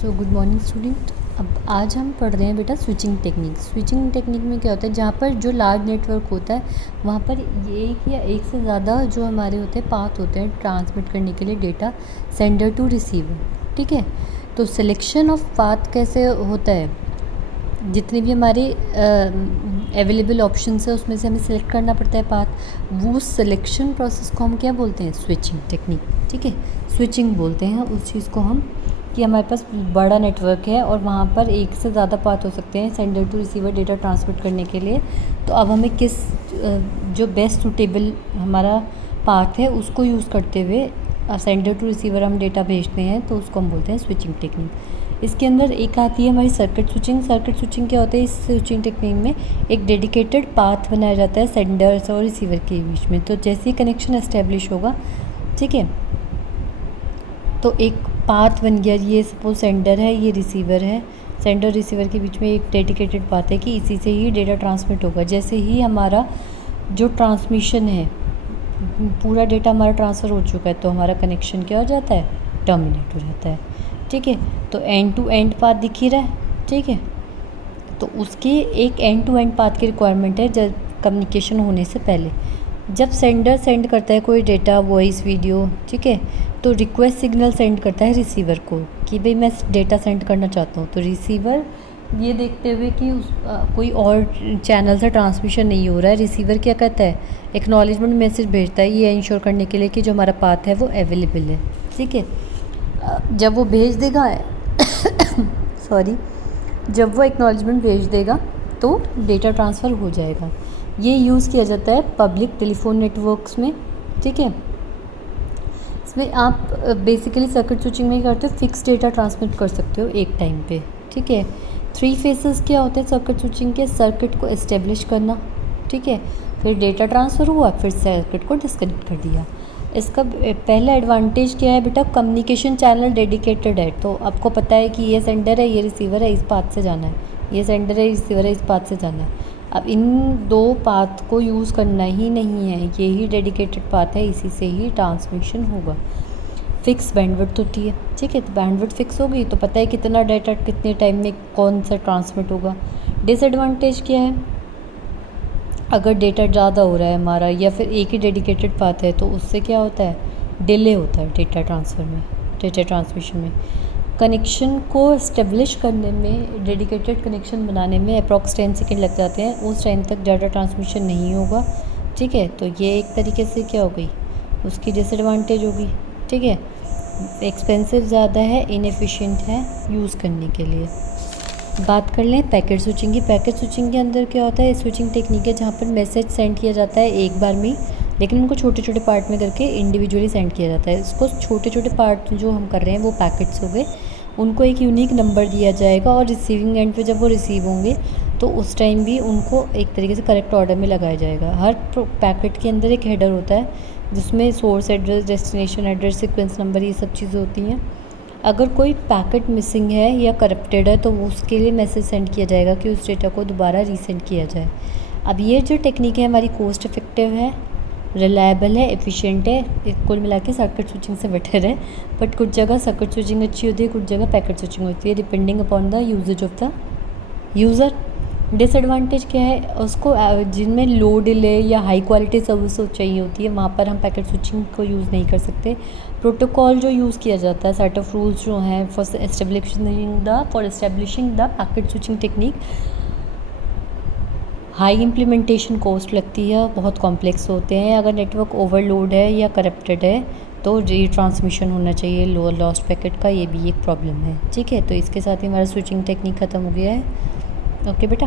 So good morning student. अब आज हम पढ़ रहे हैं बेटा स्विचिंग टेक्निक। स्विचिंग टेक्निक में क्या होता है, जहाँ पर जो लार्ज नेटवर्क होता है वहाँ पर एक या एक से ज़्यादा जो हमारे होते हैं पाथ होते हैं ट्रांसमिट करने के लिए डेटा सेंडर टू रिसीवर। ठीक है, तो सिलेक्शन ऑफ पाथ कैसे होता है, जितने भी हमारे अवेलेबल ऑप्शंस है उसमें से हमें सेलेक्ट करना पड़ता है पाथ। वो सिलेक्शन प्रोसेस को हम क्या बोलते हैं, स्विचिंग टेक्निक। ठीक है, स्विचिंग बोलते हैं उस चीज़ को हम कि हमारे पास बड़ा नेटवर्क है और वहाँ पर एक से ज़्यादा पाथ हो सकते हैं sender to receiver data transmit करने के लिए। तो अब हमें किस जो बेस्ट सूटेबल हमारा पाथ है उसको यूज़ करते हुए सेंडर टू रिसीवर हम डेटा भेजते हैं, तो उसको हम बोलते हैं स्विचिंग टेक्निक। इसके अंदर एक आती है हमारी सर्किट स्विचिंग। सर्किट स्विचिंग क्या होता है, इस स्विचिंग टेक्निक में एक डेडिकेटेड पाथ बनाया जाता है सेंडर्स और रिसीवर के बीच में। तो जैसे ही कनेक्शन एस्टेब्लिश होगा, ठीक है, तो एक पाथ बन गया। ये सपोज सेंडर है, ये रिसीवर है, सेंडर रिसीवर के बीच में एक डेडिकेटेड पाथ है कि इसी से ही डेटा ट्रांसमिट होगा। जैसे ही हमारा जो ट्रांसमिशन है, पूरा डेटा हमारा ट्रांसफ़र हो चुका है, तो हमारा कनेक्शन क्या हो जाता है, टर्मिनेट हो जाता है। ठीक है, तो एंड टू एंड पाथ दिख ही रहा है। ठीक है, तो उसके एक एंड टू एंड पाथ की रिक्वायरमेंट है जब कम्युनिकेशन होने से पहले। जब सेंडर सेंड करता है कोई डेटा, वॉइस, वीडियो, ठीक है, तो रिक्वेस्ट सिग्नल सेंड करता है रिसीवर को कि भाई मैं डेटा सेंड करना चाहता हूँ। तो रिसीवर ये देखते हुए कि कोई और चैनल से ट्रांसमिशन नहीं हो रहा है, रिसीवर क्या कहता है, एक्नॉलेजमेंट मैसेज भेजता है, ये इंश्योर करने के लिए कि जो हमारा पाथ है वो अवेलेबल है। ठीक है, जब वो भेज देगा सॉरी जब वो एक्नॉलेजमेंट भेज देगा तो डेटा ट्रांसफ़र हो जाएगा। ये यूज़ किया जाता है पब्लिक टेलीफोन नेटवर्क्स में। ठीक है, इसमें आप बेसिकली सर्किट स्विचिंग में करते हो, फिक्स डेटा ट्रांसमिट कर सकते हो एक टाइम पे। ठीक है, 3 फेसेस क्या होते हैं सर्किट स्विचिंग के, सर्किट को एस्टेब्लिश करना, ठीक है, फिर डेटा ट्रांसफ़र हुआ, फिर सर्किट को डिस्कनेक्ट कर दिया। इसका पहला एडवांटेज क्या है बेटा, कम्युनिकेशन चैनल डेडिकेटेड है। तो आपको पता है कि ये सेंडर है, ये रिसीवर है, इस पाथ से जाना है, ये सेंडर है, रिसीवर है, इस पाथ से जाना है। अब इन दो पाथ को यूज़ करना ही नहीं है, ये ही डेडिकेटेड पाथ है, इसी से ही ट्रांसमिशन होगा। फिक्स बैंडविड्थ होती है। ठीक है, तो बैंडविड्थ फिक्स होगी तो पता है कितना डाटा कितने टाइम में कौन सा ट्रांसमिट होगा। डिसएडवांटेज क्या है, अगर डेटा ज़्यादा हो रहा है हमारा या फिर एक ही डेडिकेटेड पाथ है तो उससे क्या होता है, डिले होता है डेटा ट्रांसफ़र में, डेटा ट्रांसमिशन में। कनेक्शन को इस्टेब्लिश करने में, डेडिकेटेड कनेक्शन बनाने में अप्रॉक्स 10 सेकेंड लग जाते हैं, उस टाइम तक डाटा ट्रांसमिशन नहीं होगा। ठीक है, तो ये एक तरीके से क्या हो गई, उसकी डिसएडवांटेज होगी। ठीक है, एक्सपेंसिव ज़्यादा है, इनएफिशिएंट है यूज़ करने के लिए। बात कर लें पैकेट स्विचिंग की। पैकेट स्विचिंग के अंदर क्या होता है, स्विचिंग टेक्निक है जहाँ पर मैसेज सेंड किया जाता है एक बार में, लेकिन उनको छोटे छोटे पार्ट में करके इंडिविजुअली सेंड किया जाता है। इसको छोटे छोटे पार्ट जो हम कर रहे हैं वो पैकेट्स हो गए, उनको एक यूनिक नंबर दिया जाएगा और रिसीविंग एंड पे जब वो रिसीव होंगे तो उस टाइम भी उनको एक तरीके से करेक्ट ऑर्डर में लगाया जाएगा। हर पैकेट के अंदर एक हेडर होता है जिसमें source address, destination address, sequence number, ये सब चीज़ें होती हैं। अगर कोई पैकेट मिसिंग है या करप्टेड है तो उसके लिए मैसेज सेंड किया जाएगा कि उस डेटा को दोबारा रीसेंड किया जाए। अब ये जो टेक्निक है हमारी कॉस्ट इफेक्टिव है, रिलायबल है, एफिशिएंट है, कुल मिला के सर्किट स्विचिंग से बेटर है। बट कुछ जगह सर्किट स्विचिंग अच्छी होती है, कुछ जगह पैकेट स्विचिंग होती है, depending upon the usage of the user. Disadvantage क्या है, उसको जिनमें लो डिले या हाई क्वालिटी सर्विस चाहिए होती है वहाँ पर हम पैकेट स्विचिंग को यूज़ नहीं कर सकते। प्रोटोकॉल जो यूज़ किया जाता है, सेट ऑफ रूल्स जो हैं for establishing the packet switching technique, high implementation cost लगती है, बहुत कॉम्प्लेक्स होते हैं। अगर नेटवर्क ओवरलोड है या करप्टेड है तो रीट्रांसमिशन होना चाहिए लोअर लॉस्ट पैकेट का, ये भी एक प्रॉब्लम है। ठीक है, तो इसके साथ ही हमारा स्विचिंग टेक्निक ख़त्म हो गया है। ओके बेटा।